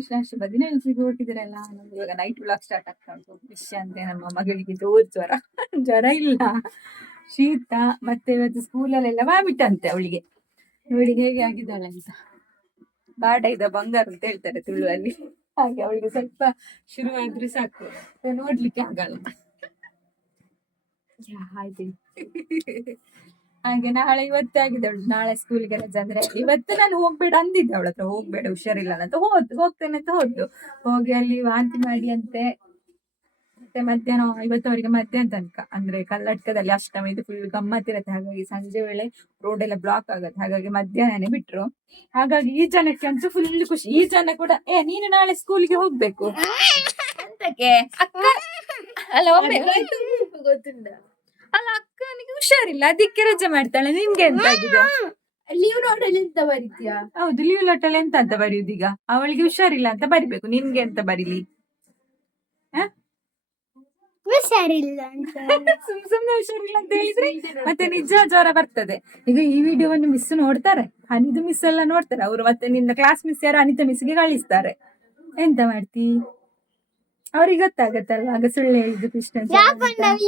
ಕೃಷ್ಣಾಷ್ಟಮ ದಿನ ಎಲ್ಸಿಗೆ ಹೋಗಿದ್ದೀರಲ್ಲ ನಮ್ಗೆ ಇವಾಗ ನೈಟ್ ಬ್ಲಾಗ್ ಸ್ಟಾರ್ಟ್ ಆಗ್ತಾ ಉಂಟು. ವಿಷಯ ಅಂದ್ರೆ ನಮ್ಮ ಮಗಳಿಗೆ ಜೋರ್ ಜ್ವರ. ಜ್ವರ ಇಲ್ಲ. ಶೀತ ಮತ್ತೆ ಇವತ್ತು ಸ್ಕೂಲಲ್ಲೆಲ್ಲ ವಾಮಿಟ್ ಅಂತೆ ಅವಳಿಗೆ. ನೋಡಿ ಹೇಗೆ ಆಗಿದ್ದಾಳೆ ಅಂತ. ಬಾಡ ಇದ ಬಂಗಾರ ಅಂತ ಹೇಳ್ತಾರೆ ತುಳುವಲ್ಲಿ. ಹಾಗೆ ಅವಳಿಗೆ ಸ್ವಲ್ಪ ಶುರು ಆದ್ರೆ ಸಾಕು. ನೋಡ್ಲಿಕ್ಕೆ ಆಗಲ್ಲ. ಆಯ್ತು. ಹಾಗೆ ನಾಳೆ ಇವತ್ತೇ ಆಗಿದೆ ಅವಳು. ನಾಳೆ ಸ್ಕೂಲ್ಗೆ ರಜೆ ಅಂದ್ರೆ ಇವತ್ತು ನಾನು ಹೋಗ್ಬೇಡ ಅಂದಿದ್ದೆ ಅವಳ ಹತ್ರ. ಹೋಗ್ಬೇಡ ಹುಷಾರಿಲ್ಲ ಅಂತ ಹೋದ್ ಹೋಗ್ತೇನೆ ಅಂತ ಹೋದ್ಲು ಹೋಗಿ ಅಲ್ಲಿ ವಾಂತಿ ಮಾಡಿ ಅಂತೆ. ಮತ್ತೆ ಮಧ್ಯಾಹ್ನ ಇವತ್ತು ಅವರಿಗೆ ಮಧ್ಯಾಹ್ನ ತನಕ. ಅಂದ್ರೆ ಕಲ್ಲಟ್ಕದಲ್ಲಿ ಅಷ್ಟಮ ಇದು ಫುಲ್ ಗಮ್ಮತ್ತಿರತ್ತೆ. ಹಾಗಾಗಿ ಸಂಜೆ ವೇಳೆ ರೋಡ್ ಎಲ್ಲ ಬ್ಲಾಕ್ ಆಗುತ್ತೆ. ಹಾಗಾಗಿ ಮಧ್ಯಾಹ್ನನೇ ಬಿಟ್ರು. ಹಾಗಾಗಿ ಈ ಜನಕ್ಕೆ ಅಂತೂ ಫುಲ್ ಖುಷಿ. ಈ ಜನ ಕೂಡ ಏ ನೀನು ನಾಳೆ ಸ್ಕೂಲ್ಗೆ ಹೋಗ್ಬೇಕು. ಅಂತಕ್ಕೆ ಅಕ್ಕ ಅಲ್ಲ ಒಮ್ಮೆ ಗೊತ್ತುಂಟ? ಅಲ್ಲ ಅಕ್ಕನಿಗೆ ಹುಷಾರಿಲ್ಲ ಅದಕ್ಕೆ ರಜೆ ಮಾಡ್ತಾಳೆ. ನಿಮ್ಗೆ ಎಂತ ಆಗಿದೆ? ಲೀವ್ ನೋಡಲ್ಲಿ ಎಂತ ಬರೀತೀಯಾ? ಹೌದು ಲೀವ್ ಲೊಟ್ಟಲ್ಲಿ ಎಂತ ಅಂತ ಬರೆಯುದು ಈಗ. ಅವಳಿಗೆ ಹುಷಾರಿಲ್ಲ ಅಂತ ಬರಿಬೇಕು. ನಿನ್ಗೆ ಎಂತ ಬರೀಲಿ? ಹುಷಾರಿಲ್ಲ ಅಂತ. ಸುಮ್ ಸುಮ್ನೆ ಹುಷಾರಿಲ್ಲ ಅಂತ ಹೇಳಿದ್ರೆ ಮತ್ತೆ ನಿಜ ಜ್ವರ ಬರ್ತದೆ. ಈಗ ಈ ವಿಡಿಯೋವನ್ನು ಮಿಸ್ ನೋಡ್ತಾರೆ? ಹನಿದು ಮಿಸ್ ಎಲ್ಲ ನೋಡ್ತಾರೆ. ಅವರು ಮತ್ತೆ ನಿನ್ನ ಕ್ಲಾಸ್ ಮಿಸ್ ಯಾರು? ಅನಿತಾ ಮಿಸ್ಗೆ ಕಳಿಸ್ತಾರೆ. ಎಂತ ಮಾಡ್ತಿ? ಅವ್ರಿಗೆ ಗೊತ್ತಾಗತ್ತಲ್ವಾ? ಆಗ ಸುಳ್ಳು ಹೇಳಿದ್ದು ಕೃಷ್ಣ ಮಾಡ್ಬಾರ್ದು.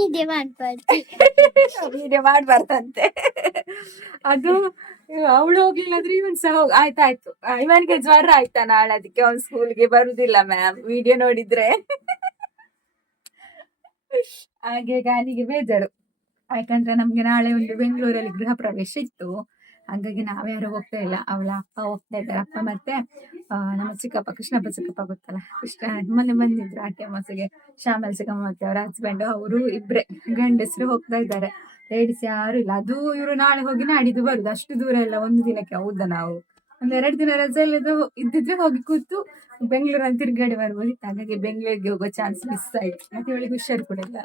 ಮಾಡ್ಬಾರ್ದಂತೆ. ಅದು ಅವಳು ಹೋಗ್ಲಿಲ್ಲ ಅಂದ್ರೆ ಇವನ್ ಸಹ ಹೋಗ್ ಆಯ್ತಾಯ್ತು ಇವನಿಗೆ ಜ್ವರ ಆಯ್ತಾ ನಾಳೆ ಅದಕ್ಕೆ? ಅವ್ನ್ ಸ್ಕೂಲ್ಗೆ ಬರುದಿಲ್ಲ ಮ್ಯಾಮ್ ವಿಡಿಯೋ ನೋಡಿದ್ರೆ. ಹಾಗೆ ಗಾನಿಗೆ ಬೇಜಾರು. ಯಾಕಂದ್ರೆ ನಮ್ಗೆ ನಾಳೆ ಒಂದು ಬೆಂಗಳೂರಲ್ಲಿ ಗೃಹ ಪ್ರವೇಶ ಇತ್ತು. ಹಾಗಾಗಿ ನಾವ್ಯಾರು ಹೋಗ್ತಾ ಇಲ್ಲ. ಅವಳ ಅಪ್ಪ ಹೋಗ್ತಾ ಇದ್ದಾರೆ. ಅಪ್ಪ ಮತ್ತೆ ನಮ್ಮ ಚಿಕ್ಕಪ್ಪ, ಕೃಷ್ಣಪ್ಪ ಚಿಕ್ಕಪ್ಪ ಗೊತ್ತಲ್ಲ? ಕೃಷ್ಣ ಮೊನ್ನೆ ಬಂದಿದ್ರು ಆಟೆ ಮಾಸಿಗೆ, ಶ್ಯಾಮಲ್ ಚಿಕ್ಕಮ್ಮ ಮತ್ತೆ ಅವ್ರ ಹಸ್ಬೆಂಡ್ ಅವರು ಇಬ್ರೆ ಗಂಡಸರು ಹೋಗ್ತಾ ಇದ್ದಾರೆ. ಲೇಡೀಸ್ ಯಾರು ಇಲ್ಲ. ಅದು ಇವರು ನಾಳೆ ಹೋಗಿ ನಾಡಿದ್ದು ಬರುದು. ಅಷ್ಟು ದೂರ ಎಲ್ಲ ಒಂದು ದಿನಕ್ಕೆ ಹೌದಾ ನಾವು? ಒಂದ್ ಎರಡು ದಿನ ರಜೆ ಇಲ್ಲದ ಇದ್ದಿದ್ರೆ ಹೋಗಿ ಕೂತು ಬೆಂಗಳೂರಲ್ಲಿ ತಿರುಗಾಡಿ ಬರ್ಬೋದಿತ್ತು ಹಾಗಾಗಿ ಬೆಂಗಳೂರಿಗೆ ಹೋಗೋ ಚಾನ್ಸ್ ಮಿಸ್ ಆಯ್ತು. ಮತ್ತೆ ಇವಳಿಗೆ ಹುಷಾರು ಕೂಡ ಇಲ್ಲ.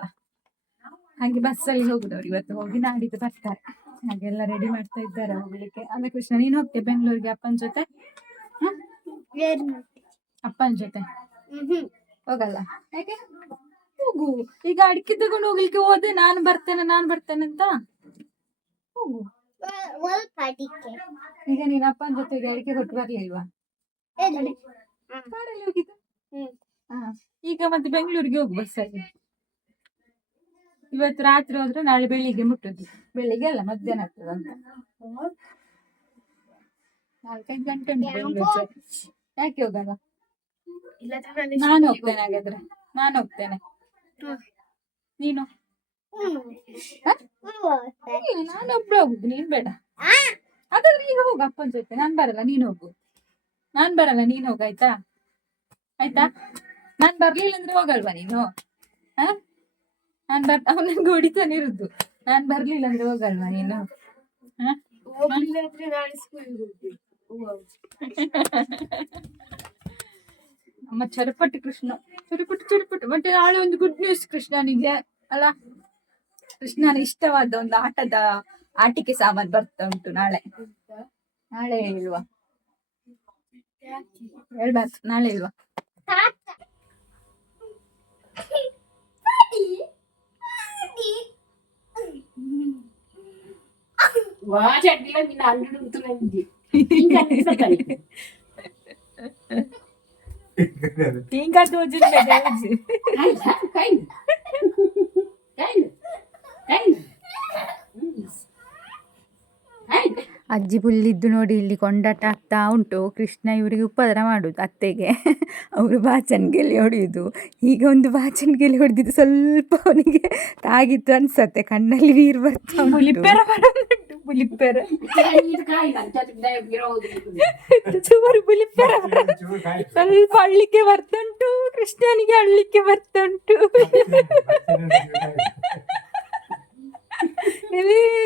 ಹಾಗೆ ಬಸ್ಸಲ್ಲಿ ಹೋಗುದು ಅವ್ರು ಇವತ್ತು ಹೋಗಿ ನಾಡಿದ್ದು ಬರ್ತಾರೆ. ಹಾಗೆಲ್ಲ ರೆಡಿ ಮಾಡ್ತಾ ಇದ್ದಾರೆ ಹೋಗ್ಲಿಕ್ಕೆ. ಅಂದ್ರೆ ಕೃಷ್ಣ ನೀನ್ ಹೋಗ್ತೀಯ ಬೆಂಗಳೂರಿಗೆ ಅಪ್ಪನ ಜೊತೆ? ಅಪ್ಪನ ಜೊತೆ? ಹೋಗಲ್ಲ? ಯಾಕೆ? ಹೋಗು. ಈಗ ಅಡಿಕೆ ತಗೊಂಡು ಹೋಗ್ಲಿಕ್ಕೆ ಹೋದೆ ನಾನು ಬರ್ತೇನೆ ನಾನು ಬರ್ತೇನೆ ಅಂತ? ಹೋಗು. ಈಗ ನೀನ್ ಅಪ್ಪನ ಜೊತೆಗೆ ಅಡಿಕೆ ಕೊಟ್ಟು ಬರ್ಲಿಲ್ವಾ? ಕಾರಲ್ಲಿ ಹೋಗಿದ್ದು? ಈಗ ಮತ್ತೆ ಬೆಂಗಳೂರಿಗೆ ಹೋಗು ಬಸ್ಸಲ್ಲಿ ಇವತ್ತು ರಾತ್ರಿ ಹೋದ್ರೆ ನಾಳೆ ಬೆಳಿಗ್ಗೆ ಮುಟ್ಟುದು. ಬೆಳಿಗ್ಗೆ ಅಲ್ಲ, ಮಧ್ಯಾಹ್ನ ಆಗ್ತದೆ ಅಂತ. ನಾಲ್ಕೈದು ಗಂಟೆ. ಯಾಕೆ ಹೋಗಲ್ಲ? ನಾನು ಹೋಗ್ತೇನೆ ಹಾಗಾದ್ರೆ. ನಾನು ಹೋಗ್ತೇನೆ. ನೀನು? ನಾನು ಒಬ್ಳು ಹೋಗುದು, ನೀನ್ ಬೇಡ. ಅದ್ರಲ್ಲಿ ಈಗ ಹೋಗು, ಅಪ್ಪನ ಜೊತೆ. ನಾನ್ ಬರಲ್ಲ, ನೀನ್ ಹೋಗು. ನಾನ್ ಬರಲ್ಲ, ನೀನ್ ಹೋಗು, ಆಯ್ತಾ? ಆಯ್ತಾ? ನಾನ್ ಬರ್ಲಿಲ್ಲ ಅಂದ್ರೆ ಹೋಗಲ್ವಾ ನೀನು? ಹ? ನಾನ್ ಬರ್ ಅವ್ನು ನಂಗೆ ಹೊಡಿತಾನೆ ಇರುದು. ನಾನ್ ಬರ್ಲಿಲ್ಲ ಅಂದ್ರೆ ಹೋಗಲ್ವಾ ನೀನು? ನಮ್ಮ ಚರಪಟ್ಟು ಕೃಷ್ಣ. ಚರಪಟ್ಟು ಚರಪಟ್ಟು. ಮತ್ತೆ ನಾಳೆ ಒಂದು ಗುಡ್ ನ್ಯೂಸ್ ಕೃಷ್ಣನಿಗೆ ಅಲ್ಲ ಕೃಷ್ಣನ ಇಷ್ಟವಾದ ಒಂದು ಆಟದ ಆಟಿಕೆ ಸಾಮಾನು ಬರ್ತಾ ಉಂಟು ನಾಳೆ. ನಾಳೆ ಇಲ್ವಾ? ಹೇಳ್ಬಾರ್ದು. ನಾಳೆ ಇಲ್ವಾ. ವಾಜಾಡ್ಲಿಲ್ಲ ನಿನ್ನ ಹಂಡ್ರೆಡ್ ಉಂಟು ನನಗೆ ಹಿಂಗೆ ಅನಿಸ್ತಾ ಕಲಿ. ಹಿಂಗ ತೋಜು ಆಯ್ತಾ? ಅಜ್ಜಿ ಪುಲ್ಲಿದ್ದು ನೋಡಿ ಇಲ್ಲಿ ಕೊಂಡಾಟ ಆಗ್ತಾ ಉಂಟು. ಕೃಷ್ಣ ಇವರಿಗೆ ಉಪದ್ರ ಮಾಡುದು ಅತ್ತೆಗೆ. ಅವರು ಬಾಚನ್ಗೆಲ್ಲಿ ಹೊಡೆಯುದು. ಈಗ ಒಂದು ಬಾಚನ್ಗೆಲ್ಲಿ ಹೊಡೆದಿದ್ದು ಸ್ವಲ್ಪ ಅವನಿಗೆ ತಾಗಿತ್ತು ಅನ್ಸತ್ತೆ. ಕಣ್ಣಲ್ಲಿ ನೀರು ಬರ್ತಾ ಚೂರು ಸ್ವಲ್ಪ ಅಳ್ಳಿಕ್ಕೆ ಬರ್ತುಂಟು ಕೃಷ್ಣನಿಗೆ ಅಳ್ಳಿಕ್ಕೆ ಬರ್ತುಂಟು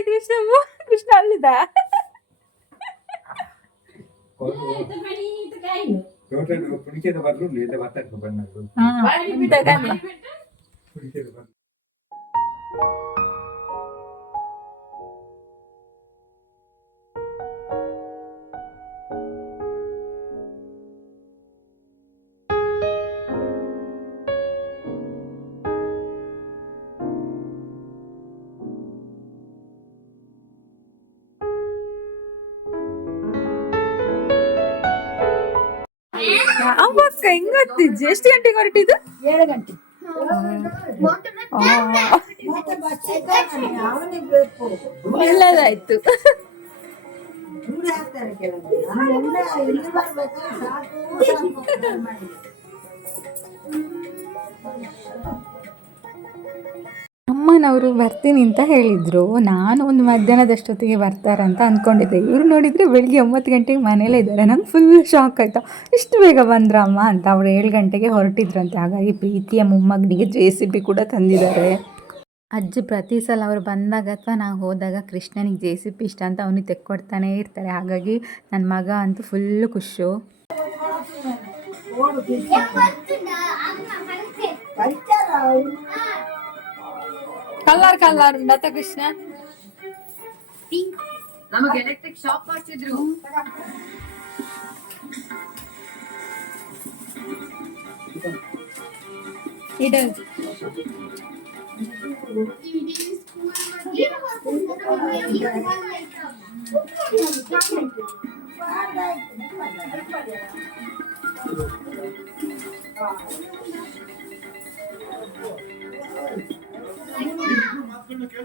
ಕೃಷ್ಣಮ್ಮ? ಕೃಷ್ಣ ಕೃಷ್ಣ పుడిచేది బదులు లేదా బతకు బండి పుడిచేది బదులు ಅವಕ್ಕ ಹೆಂಗ್ ಗೊತ್ತಿದ್ಜಿ ಎಷ್ಟು ಗಂಟೆಗೆ ಹೊರಟಿದ್ದು? ಏಳು ಗಂಟೆ. ಒಳ್ಳೇದಾಯ್ತು ಸಾಕು ಅಮ್ಮನವರು ಬರ್ತೀನಿ ಅಂತ ಹೇಳಿದರು. ನಾನು ಒಂದು ಮಧ್ಯಾಹ್ನದಷ್ಟೊತ್ತಿಗೆ ಬರ್ತಾರಂತ ಅಂದ್ಕೊಂಡಿದ್ದೆ ಇವರು ನೋಡಿದರೆ ಬೆಳಿಗ್ಗೆ ಒಂಬತ್ತು ಗಂಟೆಗೆ ಮನೇಲೇ ಇದ್ದಾರೆ. ನಂಗೆ ಫುಲ್ ಶಾಕ್ ಆಯಿತು. ಇಷ್ಟು ಬೇಗ ಬಂದ್ರ ಅಮ್ಮ ಅಂತ ಅವ್ರು ಏಳು ಗಂಟೆಗೆ ಹೊರಟಿದ್ರಂತೆ. ಹಾಗಾಗಿ ಪ್ರೀತಿಯ ಮೊಮ್ಮಗನಿಗೆ ಜೆ ಸಿ ಬಿ ಕೂಡ ತಂದಿದ್ದಾರೆ. ಅಜ್ಜಿ ಪ್ರತಿ ಸಲ ಅವರು ಬಂದಾಗ ಅಥವಾ ನಾವು ಹೋದಾಗ ಕೃಷ್ಣನಿಗೆ ಜೆ ಸಿ ಪಿ ಇಷ್ಟ ಅಂತ ಅವನಿಗೆ ತೆಕ್ಕೊಡ್ತಾನೆ ಇರ್ತಾರೆ. ಹಾಗಾಗಿ ನನ್ನ ಮಗ ಅಂತೂ ಫುಲ್ಲು ಖುಷು. ಅವ್ರು ಕಲ್ಲರ್ ಕಲ್ಲರ್ ಉಂಡತ ಕೃಷ್ಣ ನಮಗೆ ಎಲೆಕ್ಟ್ರಿಕ್ ಶಾಕ್ ಮಾಡ್ತಿದ್ರು ಇಡ ಮಾತುಗಳನ್ನ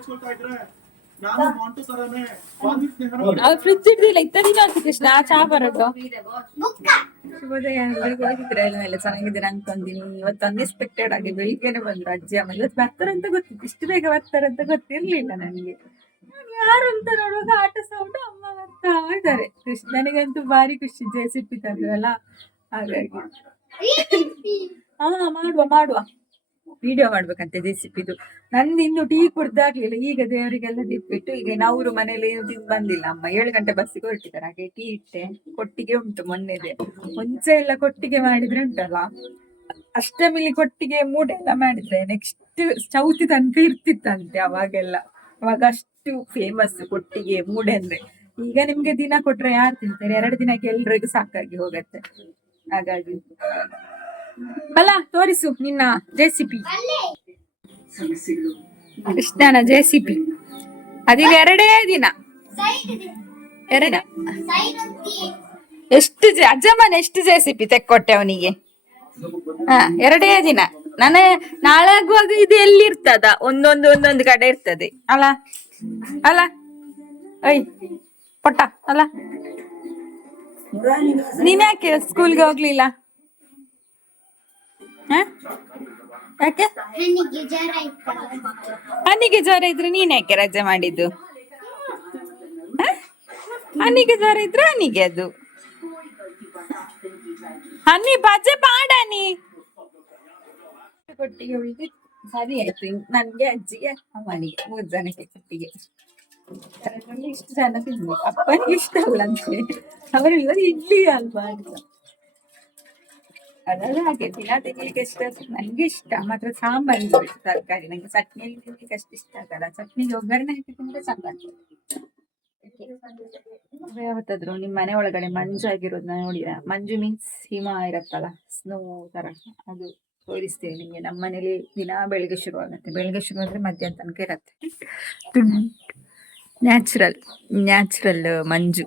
ಇದ್ರೆ ನಾನು ಮಾಂಟು ತರಾನೇ ಸ್ವಾಮಿ ಸ್ನೇಹ ಅವ್ರು ಫ್ರಿಜ್ ಇಡ್ದಿಲ್ಲ ಕೃಷ್ಣ ಚಾ ಬರೋದು. ಶುಭೋದಯ ಎಲ್ರಿಗೂ ಹೋಗಿದ್ರೆ ಎಲ್ಲ ಚೆನ್ನಾಗಿದ್ದೀರಾ ಅನ್ಕೊಂತೀನಿ. ಇವತ್ತು ಅನ್ಎಕ್ಸ್ಪೆಕ್ಟೆಡ್ ಆಗಿ ಬೆಳಿಗ್ಗೆನೆ ಬಂದ್ರು ಅಜ್ಜಿ ಆಮೇಲೆ ಇವತ್ತು ಬರ್ತಾರಂತ ಗೊತ್ತಿತ್ತು ಇಷ್ಟು ಬೇಗ ಬರ್ತಾರಂತ ಗೊತ್ತಿರ್ಲಿಲ್ಲ ನನಗೆ. ನಾನ್ ಯಾರು ಅಂತ ನೋಡುವಾಗ ಆಟ ಸೌಂಡ್ ಅಮ್ಮ ಬರ್ತಾ ಇದ್ದಾರೆ. ಕೃಷ್ಣನಿಗಂತೂ ಭಾರಿ ಖುಷಿ. ಜೇಸಿಪ್ಪಿ ತಂದ್ರಲ್ಲ ಹಾಗಾಗಿ. ಹಾ ಮಾಡುವ ಮಾಡುವ. ವಿಡಿಯೋ ಮಾಡ್ಬೇಕಂತೆ ರೆಸಿಪಿದು ನಂದು ಇನ್ನು ಟೀ ಕುಡ್ದಾಗ್ಲಿಲ್ಲ ಈಗ ದೇವರಿಗೆಲ್ಲ ದಿಟ್ಬಿಟ್ಟು ಈಗ ನಾವ್ರು ಮನೇಲಿ ಏನು ಬಂದಿಲ್ಲ. ಅಮ್ಮ ಏಳು ಗಂಟೆ ಬಸ್ಸಿಗೆ ಹೊರಟಿದ್ದಾರೆ. ಹಾಗೆ ಟೀ ಇಟ್ಟೆ, ಕೊಟ್ಟಿಗೆ ಉಂಟು ಮೊನ್ನೆದೆ ಮುಂಚೆ ಎಲ್ಲ ಕೊಟ್ಟಿಗೆ ಮಾಡಿದ್ರೆ ಉಂಟಲ್ಲ? ಅಷ್ಟಮಿಲಿ ಕೊಟ್ಟಿಗೆ ಮೂಡೆ ಎಲ್ಲ ಮಾಡಿದ್ರೆ ನೆಕ್ಸ್ಟ್ ಚೌತಿ ತನಕ ಇರ್ತಿತ್ತಂತೆ ಅವಾಗೆಲ್ಲ. ಅವಾಗ ಅಷ್ಟು ಫೇಮಸ್ ಕೊಟ್ಟಿಗೆ, ಮೂಡೆ ಅಂದ್ರೆ. ಈಗ ನಿಮ್ಗೆ ದಿನ ಕೊಟ್ರೆ ಯಾರು ತಿಂತಾರೆ? ಎರಡು ದಿನಕ್ಕೆ ಎಲ್ರಿಗೂ ಸಾಕಾಗಿ ಹೋಗತ್ತೆ. ಹಾಗಾಗಿ. ಅಲ್ಲ ತೋರಿಸು ನಿನ್ನ ಜೆಸಿಪಿ ಕೃಷ್ಣನ ಜೆಸಿಪಿ ಅದೀಗ ಎರಡೇ ದಿನ. ಎರಡ. ಎಷ್ಟು ಜೆ- ಅಜ್ಜಮ್ಮನ ಎಷ್ಟು ಜೆಸಿಪಿ ತೆಕ್ಕೊಟ್ಟೆ ಅವನಿಗೆ? ಹಾ ಎರಡೇ ದಿನ. ನಾನು ನಾಳೆ ಆಗುವಾಗ ಇದು ಎಲ್ಲಿ ಇರ್ತದ ಒಂದೊಂದು ಒಂದೊಂದು ಕಡೆ ಇರ್ತದೆ. ಅಲ್ಲ ಅಲ್ಲ. ಐ ಪೊಟ್ಟ ಅಲ್ಲ. ನೀನ್ ಯಾಕೆ ಸ್ಕೂಲ್ಗೆ ಹೋಗ್ಲಿಲ್ಲ? ಯಾಕೆ? ಹನಿಗೆ ಜ್ವರ ಇದ್ರೆ ನೀನ್ ಯಾಕೆ ರಜೆ ಮಾಡಿದ್ದು? ಹನಿಗೆ ಜ್ವರ ಇದ್ರೆ ಹನಿಗೆ ಅದು. ಹನಿ ಬಜೆ ಬಾಡನಿ ಕೊಟ್ಟಿಗೆ ಉಳಿದು ಸರಿ ಆಯ್ತು. ನನ್ಗೆ ಅಜ್ಜಿಗೆ ಅಮ್ಮನಿಗೆ ಮೂರ್ ಜನಕ್ಕೆ ಕೊಟ್ಟಿಗೆ. ಇಷ್ಟು ಜನ ತಿನ್ಬೇಕು. ಅಪ್ಪನಿಗೆ ಇಷ್ಟ ಅಲ್ಲ ಅಂದ್ರೆ. ಅವರೆಲ್ಲ ಇಡ್ಲಿ ಅಲ್ವಾ ಅಂತ. ಅದೆಲ್ಲ ಹಾಗೆ ದಿನ ತಿನ್ಲಿಕ್ಕೆ ಇಷ್ಟ ನನ್ಗೆ ಇಷ್ಟ. ಮಾತ್ರ ಸಾಂಬಾರ್ ತರಕಾರಿ ನಂಗೆ ಚಟ್ನಿ ತಿನ್ಲಿಕ್ಕೆ ಅಷ್ಟು ಇಷ್ಟ ಆಗಲ್ಲ. ಚಟ್ನಿಗೆ ಒಗ್ಗರಣೆ ಹಾಕಿ ತಿಂದ್ರೆ ಸಾಂಬಾರ್ ಯಾವತ್ತಾದ್ರು ನಿಮ್ ಮನೆ ಒಳಗಡೆ ಮಂಜು ಆಗಿರೋದನ್ನ ನೋಡಿದ ಮಂಜು ಮೀನ್ಸ್ ಹಿಮ ಇರತ್ತಲ್ಲ ಸ್ನೋ ತರ. ಅದು ತೋರಿಸ್ತೀವಿ ನಿಮ್ಗೆ. ನಮ್ಮ ಮನೇಲಿ ದಿನ ಬೆಳಿಗ್ಗೆ ಶುರು ಆಗುತ್ತೆ ಬೆಳಿಗ್ಗೆ ಶುರು ಆದ್ರೆ ಮಧ್ಯಾಹ್ನ ತನಕ ಇರತ್ತೆ. ನ್ಯಾಚುರಲ್ ನ್ಯಾಚುರಲ್ ಮಂಜು.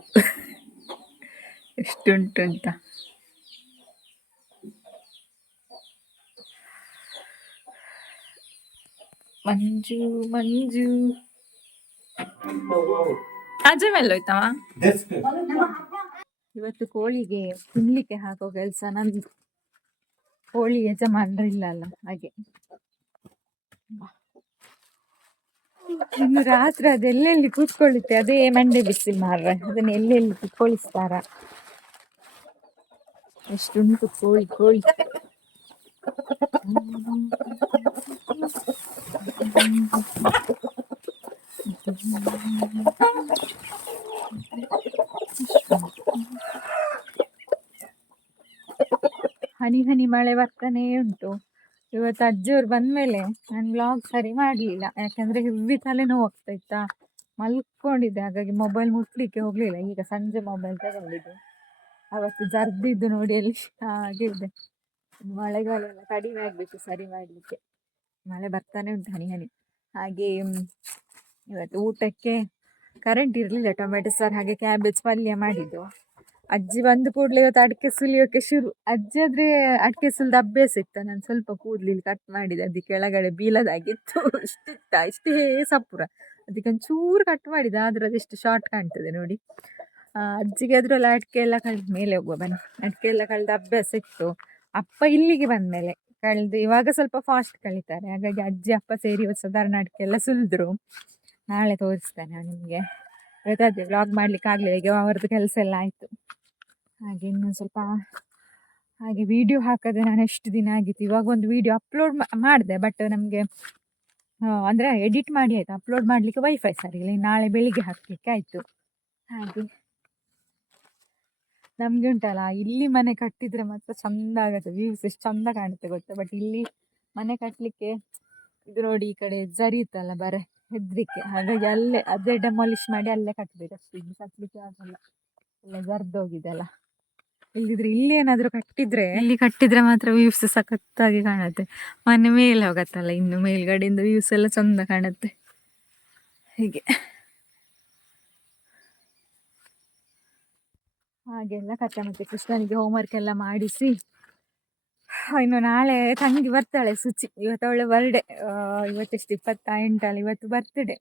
ಎಷ್ಟುಂಟು ಅಂತ. ಮಂಜು ಮಂಜು. ಅಜಮೆಲ್ಲ ಹೋಯ್ತವ ಇವತ್ತು ಕೋಳಿಗೆ ತಿನ್ಲಿಕ್ಕೆ ಹಾಕೋ ಕೆಲಸ ನಂದು ಕೋಳಿ ಯಜಮಾನ್ರು ಇಲ್ಲ ಅಲ್ಲ ಹಾಗೆ. ಇನ್ನು ರಾತ್ರಿ ಅದೆಲ್ಲೆಲ್ಲಿ ಕೂತ್ಕೊಳ್ಳುತ್ತೆ ಅದೇ ಮಂಡೆ ಬಿಸಿ ಮಾರ್ರೆ. ಅದನ್ನ ಎಲ್ಲೆಲ್ಲಿ ಕೂತ್ಕೊಳ್ಳಿಸ್ತಾರ ಎಷ್ಟುಂಟು ಕೋಳಿ ಕೋಳಿ. ಹನಿ ಹನಿ ಮಳೆ ಬರ್ತಾನೆ ಉಂಟು. ಇವತ್ತು ಅಜ್ಜಿಯವ್ರು ಬಂದ್ಮೇಲೆ ನಾನು ಬ್ಲಾಗ್ ಸರಿ ಮಾಡಲಿಲ್ಲ. ಯಾಕಂದ್ರೆ ಹೆವಿ ತಲೆನೋವು ಆಗ್ತಾ ಇತ್ತಾ. ಮಲ್ಕೊಂಡಿದ್ದೆ. ಹಾಗಾಗಿ ಮೊಬೈಲ್ ಮುಟ್ಲಿಕ್ಕೆ ಹೋಗ್ಲಿಲ್ಲ. ಈಗ ಸಂಜೆ ಮೊಬೈಲ್ ತಗೊಂಡಿದ್ದೆ. ಅವತ್ತು ಜರ್ದಿದ್ದು ನೋಡಿ ಅಲ್ಲಿ ಹಾಗೆ ಇದೆ ಮಳೆಗಾಲ ಎಲ್ಲ ಕಡಿಮೆ ಆಗಬೇಕು, ಸರಿ ಮಾಡ್ಲಿಕ್ಕೆ. ಮಳೆ ಬರ್ತಾನೆ ಉಂಟು ಹನಿ ಹನಿ. ಹಾಗೆ ಇವತ್ತು ಊಟಕ್ಕೆ ಕರೆಂಟ್ ಇರಲಿಲ್ಲ ಟೊಮೆಟೊ ಸಾರು, ಹಾಗೆ ಕ್ಯಾಬೇಜ್ ಪಲ್ಯ ಮಾಡಿದ್ದು. ಅಜ್ಜಿ ಬಂದು ಕೂಡಲೇ ಇವತ್ತು ಅಡಿಕೆ ಸುಲಿಯೋಕ್ಕೆ ಶುರು. ಅಜ್ಜಿ ಆದ್ರೆ ಅಡಿಕೆ ಸುಲಿದ ಅಭ್ಯಾಸ ಇತ್ತು, ನಾನು ಸ್ವಲ್ಪ ಕೂದಲಿಲ್ಲಿ ಕಟ್ ಮಾಡಿದೆ, ಅದು ಕೆಳಗಡೆ ಬೀಳದಾಗಿತ್ತು. ಇಷ್ಟಿತ್ತ ಇಷ್ಟೇ ಸಪುರ ಅದಕ್ಕೆ ಒಂಚೂರು ಕಟ್ ಮಾಡಿದ, ಆದ್ರೆ ಅದೆಷ್ಟು ಶಾರ್ಟ್ ಕಾಣ್ತದೆ ನೋಡಿ. ಅಜ್ಜಿಗೆ ಅದ್ರಲ್ಲಿ ಅಡಿಕೆ ಎಲ್ಲ ಕಳೆದ, ಮೇಲೆ ಹೋಗುವ, ಬನ್ನಿ. ಅಡಿಕೆ ಎಲ್ಲ ಕಳೆದ ಅಭ್ಯಾಸ ಇತ್ತು. ಅಪ್ಪ ಇಲ್ಲಿಗೆ ಬಂದ್ಮೇಲೆ ಕಳೆದು, ಇವಾಗ ಸ್ವಲ್ಪ ಫಾಸ್ಟ್ ಕಳೀತಾರೆ. ಹಾಗಾಗಿ ಅಜ್ಜಿ, ಅಪ್ಪ ಸೇರಿ ಇವತ್ತು ಅಡಿಕೆ ಎಲ್ಲ ಸುಲಿದ್ರು. ನಾಳೆ ತೋರಿಸ್ತೇನೆ ನಿಮಗೆ. ಗೊತ್ತಾದ್ರೆ ವ್ಲಾಗ್ ಮಾಡ್ಲಿಕ್ಕೆ ಆಗಲಿಲ್ಲ, ಈಗ ಅವರದ್ದು ಕೆಲಸ ಎಲ್ಲ ಆಯಿತು. ಹಾಗೆ ಇನ್ನೊಂದು ಸ್ವಲ್ಪ, ಹಾಗೆ ವಿಡಿಯೋ ಹಾಕದೆ ನಾನು ಎಷ್ಟು ದಿನ ಆಗಿತ್ತು. ಇವಾಗ ಒಂದು ವಿಡಿಯೋ ಅಪ್ಲೋಡ್ ಮಾಡಿದೆ ಬಟ್ ನಮಗೆ ಅಂದರೆ ಎಡಿಟ್ ಮಾಡಿ ಆಯಿತು. ಅಪ್ಲೋಡ್ ಮಾಡಲಿಕ್ಕೆ ವೈಫೈ ಸರಿಯಿಲ್ಲ. ನಾಳೆ ಬೆಳಿಗ್ಗೆ ಹಾಕಲಿಕ್ಕೆ ಆಯಿತು. ಹಾಗೆ. ನಮಗೆ ಉಂಟಲ್ಲ ಇಲ್ಲಿ ಮನೆ ಕಟ್ಟಿದ್ರೆ ಮಾತ್ರ ಚಂದ ಆಗುತ್ತೆ ವ್ಯೂಸ್ ಎಷ್ಟು ಚಂದ ಕಾಣುತ್ತೆ ಗೊತ್ತಾ? ಬಟ್ ಇಲ್ಲಿ ಮನೆ ಕಟ್ಟಲಿಕ್ಕೆ ಇದು ನೋಡಿ ಈ ಕಡೆ ಜರಿಯುತ್ತಲ್ಲ ಬರೆ, ಹೆದ್ರಿಕೆ. ಹಾಗಾಗಿ ಅಲ್ಲೇ, ಅದೇ ಡೆಮಾಲಿಷ್ ಮಾಡಿ ಅಲ್ಲೇ ಕಟ್ಟಬೇಕು ಅಷ್ಟು ಇಲ್ಲಿ ಕಟ್ಟಲಿಕ್ಕೆ ಆಗಲ್ಲ. ಎಲ್ಲ ಜರ್ದೋಗಿದೆಲ್ಲ. ಇಲ್ಲಿದ್ರೆ ಇಲ್ಲಿ ಏನಾದರೂ ಕಟ್ಟಿದ್ರೆ ಇಲ್ಲಿ ಕಟ್ಟಿದ್ರೆ ಮಾತ್ರ ವ್ಯೂಸ್ ಸಖತ್ತಾಗಿ ಕಾಣುತ್ತೆ. ಮನೆ ಮೇಲೆ ಹೋಗತ್ತಲ್ಲ, ಇನ್ನು ಮೇಲ್ಗಡೆಯಿಂದ ವ್ಯೂಸ್ ಎಲ್ಲ ಚಂದ ಕಾಣುತ್ತೆ. ಹೀಗೆ. ಹಾಗೆಲ್ಲ ಕಥೆ ಮತ್ತೆ ಕೃಷ್ಣನಿಗೆ ಹೋಮ್ವರ್ಕ್ ಎಲ್ಲ ಮಾಡಿಸಿ. ಇನ್ನು ನಾಳೆ ತಂಗಿ ಬರ್ತಾಳೆ ಸುಚಿ. ಇವತ್ತು ಅವಳ ಬರ್ಡೇ ಇವತ್ತೆಷ್ಟು ಇಪ್ಪತ್ತ ಎಂಟಲ್ಲಿ, ಇವತ್ತು ಬರ್ತ್ಡೇ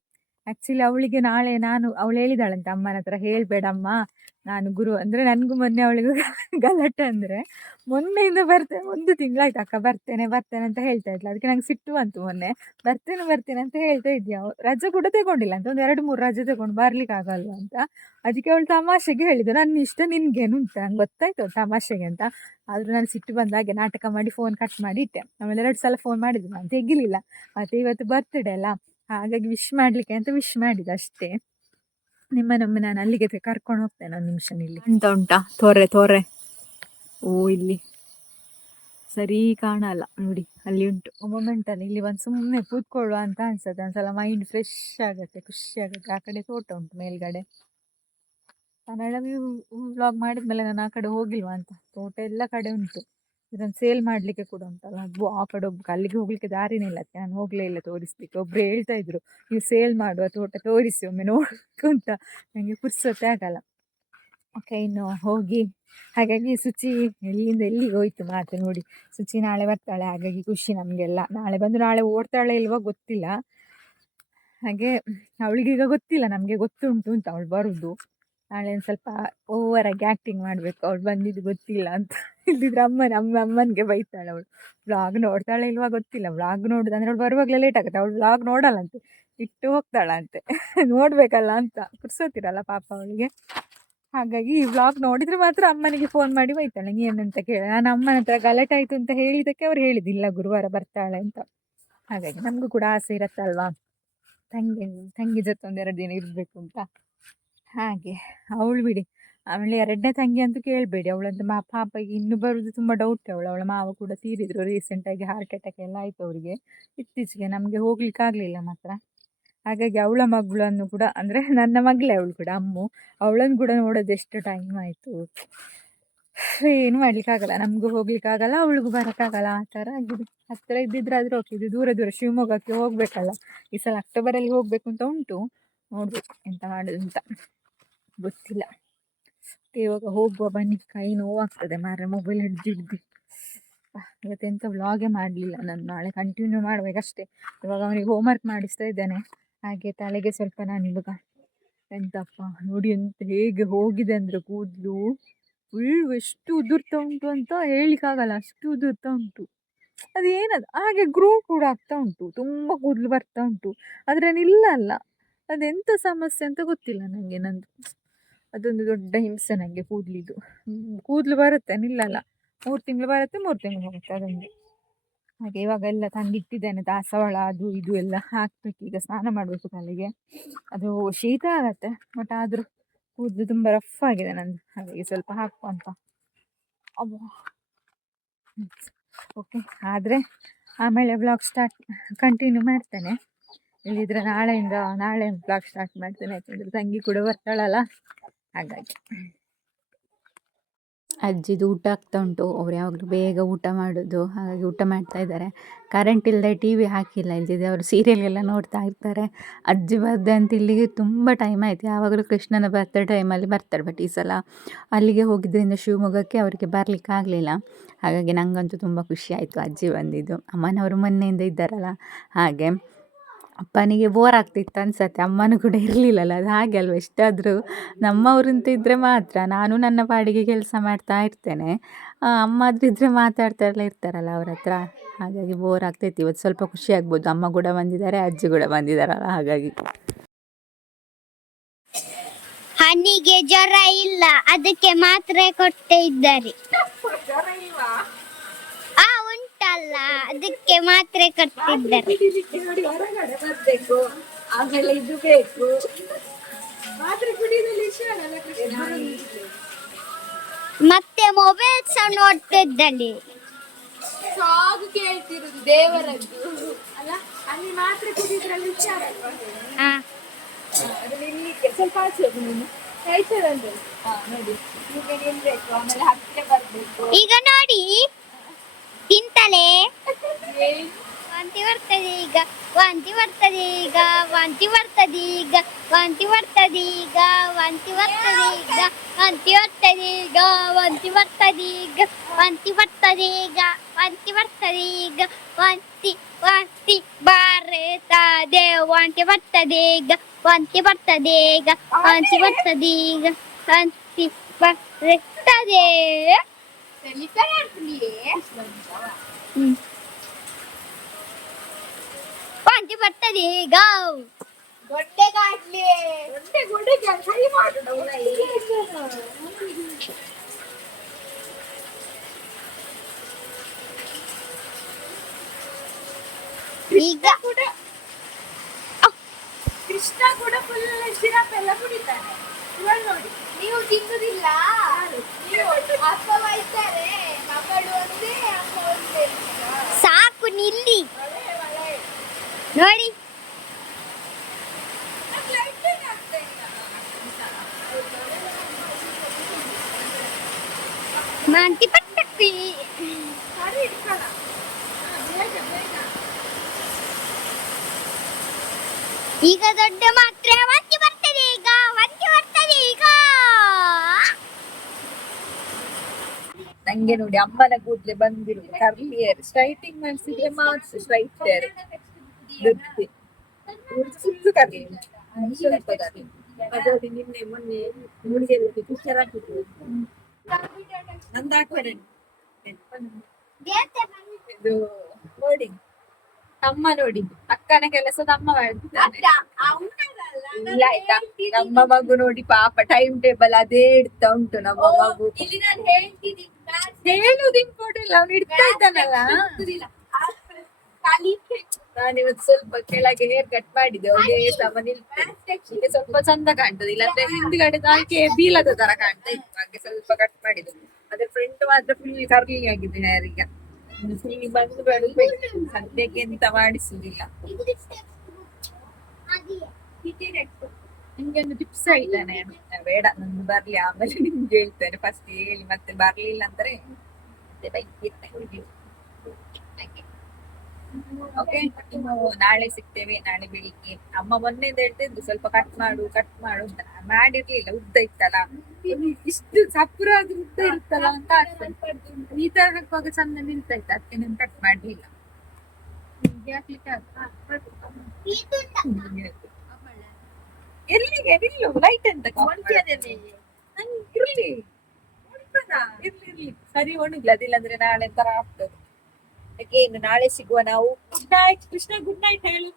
ಆ್ಯಕ್ಚುಲಿ ಅವಳಿಗೆ ನಾಳೆ ನಾನು, ಅವಳು ಹೇಳಿದಾಳಂತೆ ಅಮ್ಮನ ಹತ್ರ, ಹೇಳಬೇಡಮ್ಮ, ನಾನು ಗುರು ಅಂದರೆ ನನಗೂ ಮೊನ್ನೆ ಅವಳಿಗೂ ಗಲಾಟೆ ಅಂದರೆ, ಮೊನ್ನೆಯಿಂದ ಬರ್ತೇನೆ ಒಂದು ತಿಂಗಳಾಯ್ತು ಅಕ್ಕ, ಬರ್ತೇನೆ ಬರ್ತೇನೆ ಅಂತ ಹೇಳ್ತಾ ಇದ್ಲು. ಅದಕ್ಕೆ ನಂಗೆ ಸಿಟ್ಟು ಬಂತು ಮೊನ್ನೆ. ಬರ್ತೇನೆ ಬರ್ತೇನೆ ಅಂತ ಹೇಳ್ತಾ ಇದ್ಯಾ? ರಜೆ ಕೂಡ ತಗೊಂಡಿಲ್ಲ ಅಂತ, ಒಂದು ಎರಡು, ಮೂರು ರಜೆ ತಗೊಂಡು ಬರ್ಲಿಕ್ಕೆ ಆಗಲ್ವಾ ಅಂತ. ಅದಕ್ಕೆ ಅವಳು ತಮಾಷೆಗೆ ಹೇಳಿದ್ದು, ನನ್ನ ಇಷ್ಟ ನಿನ್ಗೇನು ಉಂಟ ನಂಗೆ ಗೊತ್ತಾಯ್ತು ತಮಾಷೆಗೆ ಅಂತ. ಆದರೂ ನಾನು ಸಿಟ್ಟು ಬಂದಾಗೆ ನಾಟಕ ಮಾಡಿ ಫೋನ್ ಕಟ್ ಮಾಡಿ ಇಟ್ಟೆ. ಆಮೇಲೆ ಎರಡು ಸಲ ಫೋನ್ ಮಾಡಿದ್ದು, ನಾನು ತೆಗಿಲಿಲ್ಲ. ಮತ್ತೆ ಇವತ್ತು ಬರ್ತ್ಡೇ ಅಲ್ಲ. ಹಾಗಾಗಿ ವಿಶ್ ಮಾಡಲಿಕ್ಕೆ ಅಂತ ವಿಶ್ ಮಾಡಿದ್ದು ಅಷ್ಟೇ. ನಿಮ್ಮನೊಮ್ಮೆ ನಾನು ಅಲ್ಲಿಗೆ ಕರ್ಕೊಂಡು ಹೋಗ್ತೇನೆ ಒಂದು ನಿಮಿಷ ಇಲ್ಲಿ ಎಂತ ಉಂಟಾ? ತೋರೆ ತೋರೆ ಓ ಇಲ್ಲಿ. ಸರಿ ಕಾಣಲ್ಲ. ನೋಡಿ ಅಲ್ಲಿ ಉಂಟು. ಮೊಮೆಂಟಲ್ಲಿ ಇಲ್ಲಿ ಒಂದು ಸುಮ್ಮನೆ ಕೂತ್ಕೊಳ್ಳುವ ಅಂತ ಅನ್ಸುತ್ತೆ. ಒಂದ್ಸಲ ಮೈಂಡ್ ಫ್ರೆಶ್ ಆಗುತ್ತೆ ಖುಷಿ ಆಗುತ್ತೆ. ಆ ಕಡೆ ತೋಟ ಉಂಟು ಮೇಲ್ಗಡೆ. ಕನ್ನಡ ವ್ಲಾಗ್ ಮಾಡಿದ್ಮೇಲೆ ನಾನು ಆ ಕಡೆ ಹೋಗಿಲ್ವಾ ಅಂತ. ತೋಟ ಎಲ್ಲ ಕಡೆ ಉಂಟು. ಇದನ್ನು ಸೇಲ್ ಮಾಡಲಿಕ್ಕೆ ಕೂಡ ಉಂಟಲ್ಲ. ಅದು ಆ ಕಡೆ ಒಬ್ಬ ಅಲ್ಲಿಗೆ ಹೋಗ್ಲಿಕ್ಕೆ ದಾರಿನೇ ಇಲ್ಲ ಅದಕ್ಕೆ ನಾನು ಹೋಗಲೇ ಇಲ್ಲ ತೋರಿಸ್ಲಿಕ್ಕೆ. ಒಬ್ರು ಹೇಳ್ತಾ ಇದ್ರು, ನೀವು ಸೇಲ್ ಮಾಡುವ ತೋಟ ತೋರಿಸಿ ಒಮ್ಮೆ ನೋಡ್ಬೇಕು ಅಂತ. ನನಗೆ ಪುರ್ಸೊತ್ತೆ ಆಗಲ್ಲ. ಓಕೆ, ಇನ್ನು ಹೋಗಿ. ಹಾಗಾಗಿ ಶುಚಿ ಎಲ್ಲಿಂದ ಎಲ್ಲಿಗೆ ಹೋಯ್ತು ಮಾತು ನೋಡಿ. ಶುಚಿ ನಾಳೆ ಬರ್ತಾಳೆ, ಹಾಗಾಗಿ ಖುಷಿ ನಮಗೆಲ್ಲ. ನಾಳೆ ಬಂದು ನಾಳೆ ಓಡ್ತಾಳೆ ಇಲ್ವಾ ಗೊತ್ತಿಲ್ಲ. ಹಾಗೆ ಅವಳಿಗೀಗ ಗೊತ್ತಿಲ್ಲ, ನಮಗೆ ಗೊತ್ತುಂಟು ಅಂತ ಅವಳು ಬರೋದು. ನಾಳೆ ಒಂದು ಸ್ವಲ್ಪ ಓವರಾಗಿ ಆ್ಯಕ್ಟಿಂಗ್ ಮಾಡಬೇಕು, ಅವಳು ಬಂದಿದ್ದು ಗೊತ್ತಿಲ್ಲ ಅಂತ. ಇಲ್ದಿದ್ರೆ ಅಮ್ಮನ, ಅಮ್ಮ, ಅಮ್ಮನಿಗೆ ಬೈತಾಳೆ ಅವಳು. ವ್ಲಾಗ್ ನೋಡ್ತಾಳೆ ಇಲ್ವಾ ಗೊತ್ತಿಲ್ಲ. ವ್ಲಾಗ್ ನೋಡುದು ಅಂದ್ರೆ ಅವಳು ಬರುವಾಗಲೇ ಲೇಟ್ ಆಗುತ್ತೆ. ಅವಳು ವ್ಲಾಗ್ ನೋಡಲ್ಲಂತೆ. ಇಟ್ಟು ಹೋಗ್ತಾಳಂತೆ. ನೋಡಬೇಕಲ್ಲ ಅಂತ. ಪುರ್ಸೋತಿರಲ್ಲ ಪಾಪ ಅವಳಿಗೆ. ಹಾಗಾಗಿ ಈ ವ್ಲಾಗ್ ನೋಡಿದರೆ ಮಾತ್ರ ಅಮ್ಮನಿಗೆ ಫೋನ್ ಮಾಡಿ ಬೈತಾಳೆ. ಏನಂತ ಕೇಳ. ನಾನು ಅಮ್ಮನ ಹತ್ರ ಗಲಾಟೆ ಆಯಿತು ಅಂತ ಹೇಳಿದ್ದಕ್ಕೆ ಅವ್ರು ಹೇಳಿದ್ದಿಲ್ಲ. ಗುರುವಾರ ಬರ್ತಾಳೆ ಅಂತ. ಹಾಗಾಗಿ ನಮಗೂ ಕೂಡ ಆಸೆ ಇರತ್ತಲ್ವಾ? ತಂಗಿ ತಂಗಿ ಜೊತೆ ಒಂದೆರಡು ದಿನ ಇರಬೇಕು ಅಂತ. ಹಾಗೆ. ಅವಳು ಬಿಡಿ. ಆಮೇಲೆ ಎರಡನೇ ತಂಗಿ ಅಂತೂ ಕೇಳಬೇಡಿ. ಅವಳಂತ ಮಾ ಪಾಪ ಇನ್ನು ಬರೋದು ತುಂಬ ಡೌಟ್ ಅವಳು. ಅವಳ ಮಾವ ಕೂಡ ತೀರಿದ್ರು ರೀಸೆಂಟಾಗಿ ಹಾರ್ಟ್ ಅಟ್ಯಾಕ್ ಎಲ್ಲ ಆಯಿತು ಅವರಿಗೆ. ಇತ್ತೀಚೆಗೆ ನಮಗೆ ಹೋಗ್ಲಿಕ್ಕೆ ಆಗಲಿಲ್ಲ ಮಾತ್ರ. ಹಾಗಾಗಿ ಅವಳ ಮಗಳನ್ನು ಕೂಡ, ಅಂದರೆ ನನ್ನ ಮಗಳೇ ಅವಳು ಕೂಡ, ಅಮ್ಮು. ಅವಳನ್ನು ಕೂಡ ನೋಡೋದು ಎಷ್ಟು ಟೈಮ್ ಆಯಿತು. ಏನು ಮಾಡ್ಲಿಕ್ಕಾಗಲ್ಲ ನಮಗೂ ಹೋಗ್ಲಿಕ್ಕಾಗಲ್ಲ ಅವಳಿಗೂ ಬರೋಕ್ಕಾಗಲ್ಲ ಆ ಥರ ಆಗಿದೆ. ಹತ್ತಿರ ಇದ್ದಿದ್ರೆ ಆದರೂ ಓಕೆ ಇದು ದೂರ ದೂರ ಶಿವಮೊಗ್ಗಕ್ಕೆ ಹೋಗಬೇಕಲ್ಲ. ಈ ಸಲ ಅಕ್ಟೋಬರಲ್ಲಿ ಹೋಗಬೇಕು ಅಂತ ಉಂಟು. ನೋಡಬೇಕು ಎಂತ ಮಾಡೋದು ಅಂತ. ಗೊತ್ತಿಲ್ಲ. ಇವಾಗ ಹೋಗುವ, ಬನ್ನಿ. ಕೈ ನೋವಾಗ್ತದೆ ಮಾರ್ರೆ ಮೊಬೈಲ್ ಹಿಡ್ದು ಹಿಡ್ದು ಇವತ್ತು ಎಂತ ವ್ಲಾಗೇ ಮಾಡಲಿಲ್ಲ ನಾನು. ನಾಳೆ ಕಂಟಿನ್ಯೂ ಮಾಡಬೇಕಷ್ಟೇ. ಇವಾಗ ಅವನಿಗೆ ಹೋಮ್ವರ್ಕ್ ಮಾಡಿಸ್ತಾ ಇದ್ದೇನೆ. ಹಾಗೆ ತಲೆಗೆ ಸ್ವಲ್ಪ ನಾನು ಇವಾಗ ಎಂತಪ್ಪ, ನೋಡಿ ಎಂತ ಹೇಗೆ ಹೋಗಿದೆ ಅಂದರೆ ಕೂದಲು. ಫುಲ್ ಎಷ್ಟು ಉದುರ್ತಾ ಉಂಟು ಅಂತ ಹೇಳಿಕ್ಕಾಗಲ್ಲ ಅಷ್ಟು ಉದುರ್ತಾ ಉಂಟು. ಏನದು? ಹಾಗೆ ಗ್ರೋ ಕೂಡ ಆಗ್ತಾ ಉಂಟು. ತುಂಬ ಕೂದಲು ಬರ್ತಾ ಉಂಟು. ಆದರೆ ನಿಲ್ಲಲ್ಲ ಅದೆಂಥ ಸಮಸ್ಯೆ ಅಂತ ಗೊತ್ತಿಲ್ಲ ನನಗೆ ನಂದು. ಅದೊಂದು ದೊಡ್ಡ ಹಿಂಸೆ ನನಗೆ ಕೂದಲಿದು. ಕೂದಲು ಬರುತ್ತೆ ನಿಲ್ಲಲ್ಲ. ಮೂರು ತಿಂಗಳು ಬರುತ್ತೆ ಮೂರು ತಿಂಗಳು ಹೋಗುತ್ತೆ ಅದೊಂದು. ಹಾಗೆ ಇವಾಗ ಎಲ್ಲ ತಂದಿಟ್ಟಿದ್ದೇನೆ ದಾಸವಾಳ ಅದು ಇದು ಎಲ್ಲ ಹಾಕ್ಬೇಕು ಈಗ ಸ್ನಾನ ಮಾಡಬೇಕು ಕಾಲಿಗೆ. ಅದು ಶೀತ ಆಗತ್ತೆ ಬಟ್ ಆದರೂ ಕೂದಲು ತುಂಬ ರಫ್ ಆಗಿದೆ ನಂದು. ಹಾಗಾಗಿ ಸ್ವಲ್ಪ ಹಾಕು ಅಂತ. ಓಕೆ ಆದರೆ ಆಮೇಲೆ ಬ್ಲಾಗ್ ಸ್ಟಾರ್ಟ್ ಕಂಟಿನ್ಯೂ ಮಾಡ್ತೇನೆ. ಇಲ್ಲಿದ್ರೆ ನಾಳೆಯಿಂದ ನಾಳೆ ಬ್ಲಾಗ್ ಸ್ಟಾರ್ಟ್ ಮಾಡ್ತೇನೆ ಯಾಕಂದರೆ ತಂಗಿ ಕೂಡ ಬರ್ತಾಳಲ್ಲ. ಹಾಗಾಗಿ ಅಜ್ಜಿದು ಊಟ ಆಗ್ತಾ ಉಂಟು. ಅವ್ರು ಯಾವಾಗಲೂ ಬೇಗ ಊಟ ಮಾಡೋದು. ಹಾಗಾಗಿ ಊಟ ಮಾಡ್ತಾ ಇದ್ದಾರೆ. ಕರೆಂಟ್ ಇಲ್ಲದೆ ಟಿ ವಿ ಹಾಕಿಲ್ಲ. ಇಲ್ಲದಿದ್ದರೆ ಅವರು ಸೀರಿಯಲ್ ಎಲ್ಲ ನೋಡ್ತಾ ಇರ್ತಾರೆ. ಅಜ್ಜಿ ಬರ್ದೆ ಅಂತ ಇಲ್ಲಿಗೆ ತುಂಬ ಟೈಮ್ ಆಯಿತು. ಯಾವಾಗಲೂ ಕೃಷ್ಣನ ಬರ್ತ್ಡೇ ಟೈಮಲ್ಲಿ ಬರ್ತಾರೆ ಬಟ್ ಈ ಸಲ ಅಲ್ಲಿಗೆ ಹೋಗಿದ್ದರಿಂದ ಶಿವಮೊಗ್ಗಕ್ಕೆ ಅವರಿಗೆ ಬರಲಿಕ್ಕೆ ಆಗಲಿಲ್ಲ. ಹಾಗಾಗಿ ನನಗಂತೂ ತುಂಬ ಖುಷಿ ಆಯಿತು ಅಜ್ಜಿ ಬಂದಿದ್ದು. ಅಮ್ಮನವರು ಮೊನ್ನೆಯಿಂದ ಇದ್ದಾರಲ್ಲ. ಹಾಗೆ ಅಪ್ಪನಿಗೆ ಬೋರ್ ಆಗ್ತಿತ್ತು ಅನ್ಸತ್ತೆ. ಅಮ್ಮನೂ ಕೂಡ ಇರಲಿಲ್ಲಲ್ಲ. ಅದು ಹಾಗೆ ಅಲ್ವ? ಎಷ್ಟಾದರೂ ನಮ್ಮವ್ರು ಅಂತ ಇದ್ದರೆ ಮಾತ್ರ. ನಾನು ನನ್ನ ಪಾಡಿಗೆ ಕೆಲಸ ಮಾಡ್ತಾ ಇರ್ತೇನೆ. ಅಮ್ಮ ಆದರೂ ಇದ್ದರೆ ಮಾತಾಡ್ತಾರಲ್ಲ ಇರ್ತಾರಲ್ಲ ಅವ್ರ ಹತ್ರ. ಹಾಗಾಗಿ ಬೋರ್ ಆಗ್ತೈತಿ. ಇವತ್ತು ಸ್ವಲ್ಪ ಖುಷಿ ಆಗ್ಬೋದು. ಅಮ್ಮ ಕೂಡ ಬಂದಿದ್ದಾರೆ ಅಜ್ಜಿ ಕೂಡ ಬಂದಿದ್ದಾರಲ್ಲ ಹಾಗಾಗಿ. ಹನಿಗೆ ಜ್ವರ ಇಲ್ಲ. ಅದಕ್ಕೆ ಮಾತ್ರೆ ಕೊಡ್ತಾ ಇದ್ದಾರೆ. ಉಂಟಲ್ಲ ಅದಕ್ಕೆ ಮಾತ್ರೆ ಕೊಡ್ತಿದ್ದಾರೆ ನೋಡಿ ಹೊರಗಡೆ ಬರಬೇಕು ಆಮೇಲೆ ಇದು ಬೇಕು ಮಾತ್ರೆ ಕುಡಿಯೋದ್ರಲ್ಲಿ ಮತ್ತೆ ಮೊಬೈಲ್ ಸಹ ನೋಡ್ತಿದ್ದಲ್ಲಿ. ಸಾಗು ಕೇಳ್ತಿರೋದು ದೇವರದ್ದು. ಅಲ್ಲ ಅಲ್ಲಿ ಮಾತ್ರೆ ಕುಡಿಯೋದ್ರಲ್ಲಿ ಹುಷಾರಲ್ವಾ ಆ, ಅದು ನಿಲ್ಲಿಕ್ಕೆ. ಸ್ವಲ್ಪ ಆಚೆ ಹೋಗು ನೀನು. ಹಾ ನೋಡಿ. ನಿಲ್ಬೇಕು ಆಮೇಲೆ ಹತ್ತಿರ ಬರ್ಬೇಕು. ಈಗ ನೋಡಿ ತಿಂತಲೇ ವಾಂತಿ ಬರ್ತದೆ ಈಗ ವಾಂತಿ ಬರ್ತದೆ ಈಗ ವಾಂತಿ ಬರ್ತದೆ ಈಗ ವಾಂತಿ ಬರ್ತದೆ ಈಗ ವಾಂತಿ ಬರ್ತದೆ ಈಗ ವಾಂತಿ ಬರ್ತದೆ ಈಗ ವಾಂತಿ ಬರ್ತದೆ ಈಗ ವಾಂತಿ ಬರ್ತದೆ ಈಗ ವಾಂತಿ ಬರ್ತದೆ ಈಗ ವಾಂತಿ ವಾಂತಿ ಬರ್ತದೆ ವಾಂತಿ ಬರ್ತದೆ ಈಗ ವಾಂತಿ ಬರ್ತದೆ ಈಗ ವಾಂತಿ ಬರ್ತದೆ ಈಗ ವಾಂತಿ ಬರ್ತದೆ పంచి పట్టది గావ్ గొడ్డె కాట్లే గొడ్డె గొడ్డె జల్సరి మాట్లాడు ಈಗ ಕೃಷ್ಣ ಕೂಡ ಫುಲ್ ಶಿರಾ ಬೆಲ್ಲ ಕುಡಿತಾನೆ ಇವಾಗ ನೋಡಿ ನೀವು ತಿನ್ನುವುದಿಲ್ಲ ನೀವು ಅಪ್ಪ ಬೈತಾರೆ ಮಗಳು ಒಂದೇ ಅಮ್ಮ ಒಂದೇ ಸಾಕು ನಿಲ್ಲಿ. ನೋಡಿ ಮಾಂತಿ ಪಟ್ಟಕ್ಕಿ ಸರಿ ಇಟ್ಕೊಳ್ಳ ಬೇಗ ಬೇಗ ಈಗ ದೊಡ್ಡ ಮಾತ್ರ ವಾಂತಿ ಬರ್ತದೆ ಈಗ ವಾಂತಿ ಬರ್ತದೆ ಈಗ ನಂಗೆ ನೋಡಿ ಅಮ್ಮನ ಕೂದ್ಲೆ ಬಂದಿರು ಕರ್ಲಿ ಹೇರ್ ಸ್ಟ್ರೈಟಿಂಗ್ ಮಾಡಿಸಿದ್ರೆ ಮಾತ್ರ ಸ್ಟ್ರೈಟ್ ಹೇರ್ ವೃತ್ತಿ ಸುತ್ತು ಕರ್ಲಿ ಸ್ವಲ್ಪ ಕರ್ಲಿ ಅದರಲ್ಲಿ ನಿನ್ನೆ ಮೊನ್ನೆ ಮುಡಿಗೆ ಪಿಕ್ಚರ್ ಹಾಕಿದ್ರು. ನಂದು ಹಾಕ್ಬೇಡ ಇದು ನೋಡಿ. ಅಮ್ಮ ನೋಡಿ. ಅಕ್ಕನ ಕೆಲಸ ಅಮ್ಮ ಇಲ್ಲ ಆಯ್ತಾ ನಮ್ಮ ಮಗು ನೋಡಿ ಪಾಪ ಟೈಮ್ ಟೇಬಲ್ ಅದೇ ಇಡ್ತಾ ಉಂಟು ನಮ್ಮ ಮಗು. ಇಲ್ಲಿ ನಾನು ಹೇಳ್ತೀನಿ. ಹೇಳುದು ಇಂಪಾರ್ಟೆಂಟ್ ಅವ್ನು ಇಡ್ತಾ ಇದ್ದಾನಲ್ಲ? ನಾನಿವತ್ತು ಸ್ವಲ್ಪ ಕೆಳಗೆ ಹೇರ್ ಕಟ್ ಮಾಡಿದೆ ಒಂದೇ ಸಮ ನಿಲ್ತದೆ ಸ್ವಲ್ಪ ಚಂದ ಕಾಣ್ತದೆ. ಇಲ್ಲಾಂದ್ರೆ ಹಿಂದ್ಗಡೆ ನಾಲ್ಕೆ ಬೀಲದ ತರ ಕಾಣ್ತಾ ಇತ್ತು. ಹಾಗೆ ಸ್ವಲ್ಪ ಕಟ್ ಮಾಡಿದೆ ಅದ್ರ ಫ್ರಂಟ್ ಮಾತ್ರ ಫುಲ್ ಕರ್ಲಿ ಆಗಿದೆ ಹೇರ್ ಈಗ. ಫುಲ್ ಬಂದು ಬೆಳಬೇಕು ಸದ್ಯಕ್ಕೆ ಎಂತ ಮಾಡಿಸುದಿಲ್ಲ. ನಿಮ್ಗೆ ಒಂದು ಟಿಪ್ಸ್ ನಾನು ಬೇಡ ನಂದು ಬರ್ಲಿ ಆಮೇಲೆ ನಿಮ್ಗೆ ಹೇಳ್ತೇನೆ. ಫಸ್ಟ್ ಹೇಳಿ ಮತ್ತೆ ಬರ್ಲಿಲ್ಲ ಅಂದ್ರೆ ಮತ್ತೆ ಬೈಕಿರ್ತೇನೆ ಓಕೆ ನಾಳೆ ಸಿಗ್ತೇವೆ ನಾಳೆ ಬೆಳಿಗ್ಗೆ. ಅಮ್ಮ ಮೊನ್ನೆದು ಹೇಳ್ತಿದ್ರು ಸ್ವಲ್ಪ ಕಟ್ ಮಾಡು ಕಟ್ ಮಾಡು ಅಂತ. ಮಾಡಿರ್ಲಿಲ್ಲ ಉದ್ದ ಇತ್ತಲ್ಲ. ಇಷ್ಟು ಸಪುರ ಅದು ಉದ್ದ ಇರುತ್ತಲ್ಲ ಅಂತ ಈ ತರ ಹಾಕುವಾಗ ಚಂದ ನಿಲ್ತೈತೆ ಅದಕ್ಕೆ ನಾನು ಕಟ್ ಮಾಡ್ಲಿಲ್ಲ. ಹಾಕ್ಲಿಕ್ಕೆ ಹಾಕ್ಲಿಕ್ಕೆ ನನಗೆ ನಿಲ್ಲು ಲೈಟ್ ಅಂತ ಇರ್ಲಿ. ಇರ್ಲಿ ಇರ್ಲಿ. ಸರಿ ಒಣಗ್ಲಿ. ಅದಿಲ್ಲಂದ್ರೆ ನಾಳೆ ತರ ಆಗ್ತದೆ. ಅಗೇನ್ ನಾಳೆ ಸಿಗುವ ನಾವು? Good night Krishna. Good night ಹೇಳು.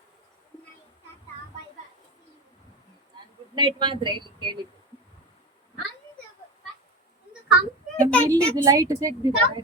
ಗುಡ್ ನೈಟ್ ಮಾತ್ರ ಇಲ್ಲಿ ಕೇಳಿದ್ದು ಇಲ್ಲಿದು ಲೈಟ್ ತೆಗ್ದಿದ್ದಾರೆ.